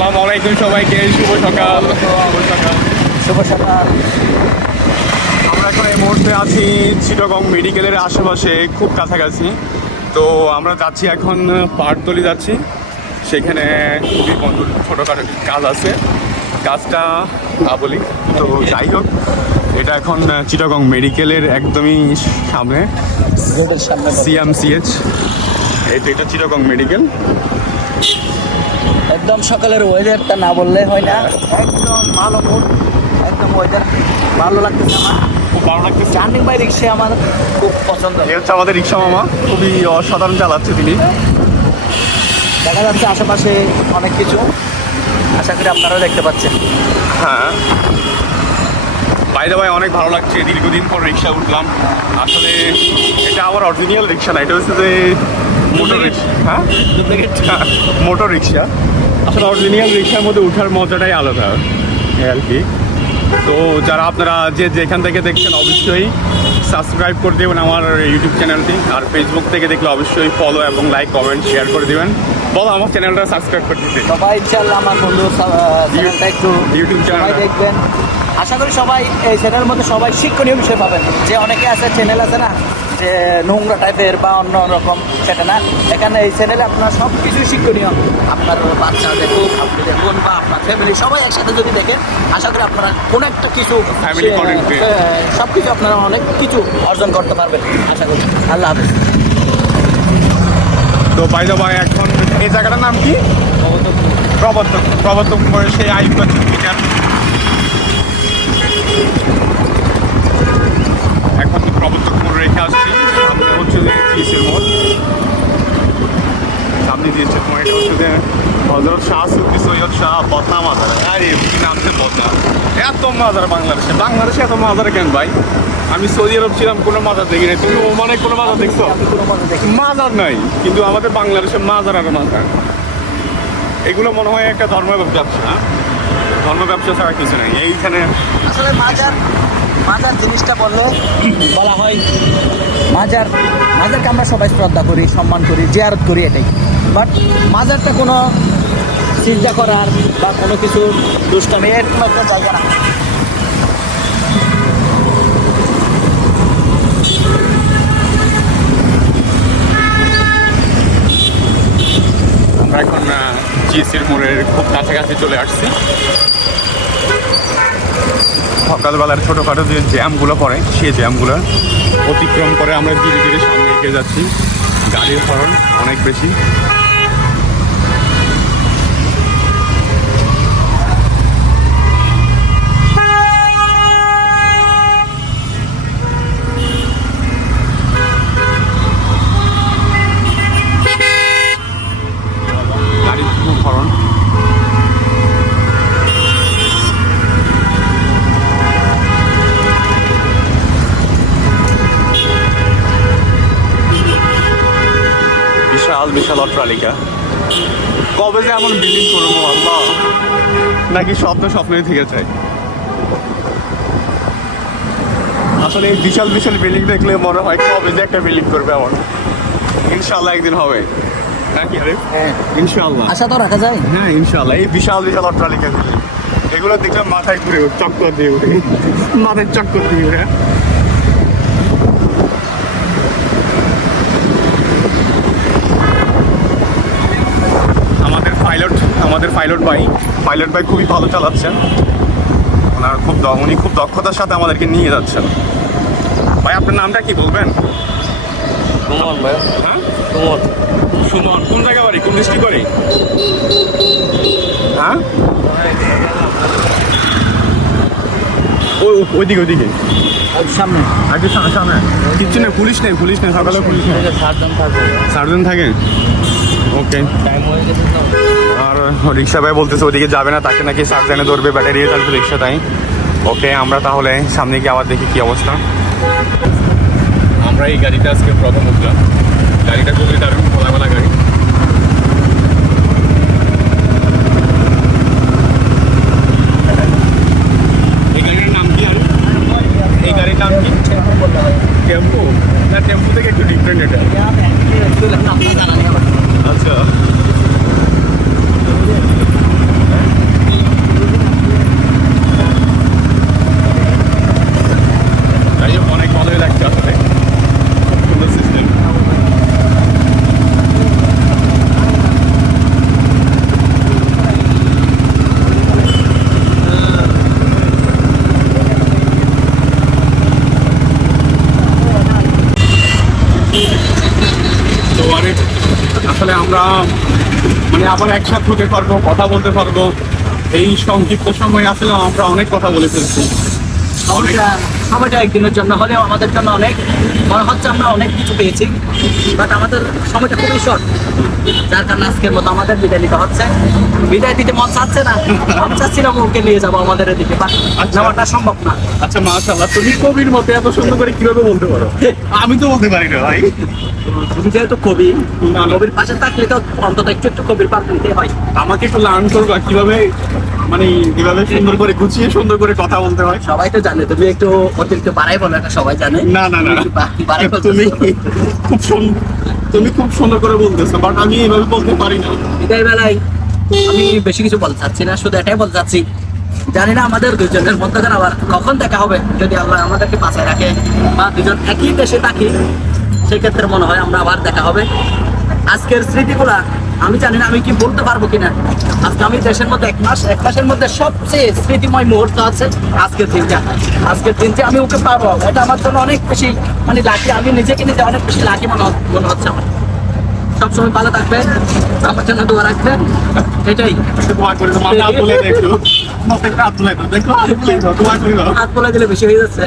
আসসালামু আলাইকুম সবাইকে শুভ সকাল। শুভ সকাল। আমরা এখন এই মুহূর্তে আছি চিটগং মেডিকেলের আশেপাশে খুব কাছাকাছি। তো আমরা যাচ্ছি এখন পাহাড়তলি যাচ্ছি। সেখানে খুবই বন্ধুর ছোটোখাটো কাজ আছে। কাজটা না বলি। তো যাই হোক এটা এখন চিটাগং মেডিকেলের একদমই সামনে। সিএমসিএচ এটা চিটাগং মেডিকেল। একদম সকালের ওয়েদারটা না বললে হয় না। একদম ভালো মুড একদম ওয়েদার ভালো লাগতেছে আমার। খুব ভালো লাগতেছে। জার্নি বাই রিক্সা আমার খুব পছন্দ। এই হচ্ছে আমাদের রিক্সা মামা খুবই অসাধারণ চালাচ্ছে তিনি। দেখা যাচ্ছে আশেপাশে অনেক কিছু। আশা করি আপনারাও দেখতে পাচ্ছেন। হ্যাঁ। বাইরে ভাই অনেক ভালো লাগছে। দীর্ঘদিন পর রিক্সা উঠলাম। আসলে এটা আমার অরিজিনাল রিক্সা না এটা হচ্ছে যে মোটর রিক্সা হ্যাঁ? মোটর রিক্সা আসলে অরিজিনাল রিক্সার মধ্যে উঠার মজাটাই আলাদা আর কি। তো যারা আপনারা যে যেখান থেকে দেখছেন অবশ্যই সাবস্ক্রাইব করে দেবেন আমার ইউটিউব চ্যানেলটি আর ফেসবুক থেকে দেখলে অবশ্যই ফলো এবং লাইক কমেন্ট শেয়ার করে দেবেন। বলো আমার চ্যানেলটা সাবস্ক্রাইব করে দিতে। সবাই ইনশাল্লাহ আমার বন্ধু চ্যানেলটা একটু ইউটিউব চ্যানেল দেখবেন। আশা করি সবাই এই চ্যানেলের মধ্যে সবাই শিক্ষণীয় বিষয় পাবেন। যে অনেকে আছে চ্যানেল আছে না যে নোংরা টাইপের বা অন্য রকম সেটা না। এখানে এই চ্যানেলে আপনার সব কিছুই শিক্ষণীয়। আপনার বাচ্চা দেখুন আপনি দেখুন বা আপনার ফ্যামিলি সবাই একসাথে যদি দেখেন আশা করি আপনারা কোনো একটা কিছু সব কিছু আপনারা অনেক কিছু অর্জন করতে পারবেন আশা করি। আল্লাহ হাফিজ। তো বাই দ্য বাই এখন এই জায়গাটার নাম কি? প্রবর্তক প্রবর্তক সেই চুক্তিটার এখন প্রবর্তক মোড় রেখে আসছি। সামনে হচ্ছে যে জিএসের মোড় সামনে জিএসের মোড় এটা হচ্ছে যে হজরত শাহ সুফি সৈয়দ শাহ বদনা মাজার। আরে কি নাম সে বদনা? এত মাজার বাংলাদেশে। বাংলাদেশে এত মাজার কেন ভাই? আমি সৌদি আরব ছিলাম কোনো মাজার দেখি নাই। তুমি ওমানে কোনো মাজার দেখছ? মাজার নাই কিন্তু আমাদের বাংলাদেশে মাজার আর মাজার। এগুলো মনে হয় একটা ধর্ম ব্যবসা হ্যাঁ? ধর্ম ব্যবসা ছাড়া কিছু নেই। এইখানে আসলে মাজার মাজার জিনিসটা বললে বলা হয় মাজার, মাজারকে আমরা সবাই শ্রদ্ধা করি, সম্মান করি, জিয়ারত করি এটাই। বাট মাজারটা কোনো চিন্তা করার বা কোনো কিছু দুষ্টামি এরকম একটা জায়গা না আমরা এখন জিএসির মোড়ের খুব কাছাকাছি চলে আসছি। সকালবেলার ছোটোখাটো যে জ্যামগুলো পড়ে, সেই জ্যামগুলো অতিক্রম করে আমরা ধীরে ধীরে সামনে এগিয়ে যাচ্ছি। গাড়ির হরণ অনেক বেশি। বিশাল বিশাল অট্টালিকা। কবে যে এমন বিল্ডিং করব আল্লাহ। নাকি স্বপ্ন স্বপ্নই থেকে যায়। আসলে এই বিশাল বিশাল বিল্ডিং দেখলে মনে হয় কবে যে একটা বিল্ডিং করবে এমন। ইনশাল্লাহ একদিন হবে। নাকি আরে হ্যাঁ ইনশাল্লাহ আশা তো রাখা যায়। হ্যাঁ ইনশাল্লাহ এই বিশাল বিশাল অট্টালিকা। এগুলো দেখলে মাথায় ঘুরে চক্কর দিয়ে উঠে। মাথায় চক্কর দিয়ে উঠে আমাদের পাইলট আমাদের পাইলট ভাই পাইলট ভাই খুবই ভালো চালাচ্ছেন। ওনার খুব উনি খুব দক্ষতার সাথে আমাদেরকে নিয়ে যাচ্ছেন। ভাই আপনার নামটা কি বলবেন? সুমন ভাই। হ্যাঁ? সুমন। সুমন কোন জায়গা বাড়ি? কোন ডিস্ট্রিক্ট বাড়ি? হ্যাঁ? ওই ওইদিকে ওইদিকে। সামনে। আগে সামনে সামনে। কিচ্ছু নেই পুলিশ নেই পুলিশ নেই সকালে পুলিশ নেই। সাতজন সার্জন থাকে ওকে। টাইম হয়ে গেছে রিক্সা ভাই বলতেছে, ওদিকে যাবে না, তাকে নাকি সার্জনে ধরবে, ব্যাটারি চালবে রিক্সা তাই। ওকে, আমরা তাহলে সামনে গিয়ে আবার দেখি কি অবস্থা। আমরা এই গাড়িটা আজকে প্রথম উঠলাম। গাড়িটা খুবই দারুণ, খোলামেলা গাড়ি। আসলে আমরা মানে আবার একসাথে হতে পারব, কথা বলতে পারব। এই সংক্ষিপ্ত সময়ে আসলে আমরা অনেক কথা বলে ফেলছি। সময়টা সময়টা একদিনের জন্য হলেও আমাদের জন্য অনেক মনে হচ্ছে আমরা অনেক কিছু পেয়েছি বাট আমাদের সময়টা খুবই শর্ট যার কারণে আজকের মতো আমাদের বিদায় নিতে হচ্ছে। বিদায় দিতে মন চাচ্ছে না মন চাচ্ছিলাম ওকে নিয়ে যাব আমাদের এদিকে বাট আচ্ছা। নেওয়াটা সম্ভব না। আচ্ছা মাশাআল্লাহ তুমি কবির মতে এত সুন্দর করে কীভাবে বলতে পারো? আমি তো বলতে পারি না ভাই। তুমি যেহেতু কবি কবির পাশে থাকলে তো অন্তত একটু একটু কবির পাশ নিতে হয়। আমাকে একটু লার্ন করবা কীভাবে মানে কীভাবে সুন্দর করে গুছিয়ে সুন্দর করে কথা বলতে হয়। সবাই তো জানে তুমি একটু অতিরিক্ত বাড়াই বলো এটা সবাই জানে। না না না তুমি খুব সুন্দর তুমি খুব সুন্দর করে বলতেছো বাট আমি এভাবে বলতে পারি না। বিদায় বেলায় আমি বেশি কিছু বলতে চাচ্ছি না শুধু এটাই বলতে চাচ্ছি। জানি না আমাদের দুজনের মধ্যে আবার কখন দেখা হবে যদি আল্লাহ আমাদেরকে পাশে রাখে বা দুজন একই দেশে থাকি সেক্ষেত্রে মনে হয় আমরা আবার দেখা হবে। আজকের স্মৃতিগুলা আমি জানি না আমি কি বলতে পারব কিনা। আজকে আমি দেশের মধ্যে এক মাস এক মাসের মধ্যে সবচেয়ে স্মৃতিময় মুহূর্ত আছে আজকের দিনটা। আজকের দিনটা আমি ওকে পাবো। এটা আমার জন্য অনেক বেশি মানে লাকি আমি নিজেকে নিজে অনেক বেশি লাকি মনে মনে হচ্ছে আমার। সবসময় ভালো থাকবে। আমার জন্য দোয়া রাখবে এটাই। হাত বলে দিলে বেশি হয়ে যাচ্ছে।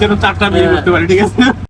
যেন চারটা বিয়ে করতে পারি ঠিক আছে?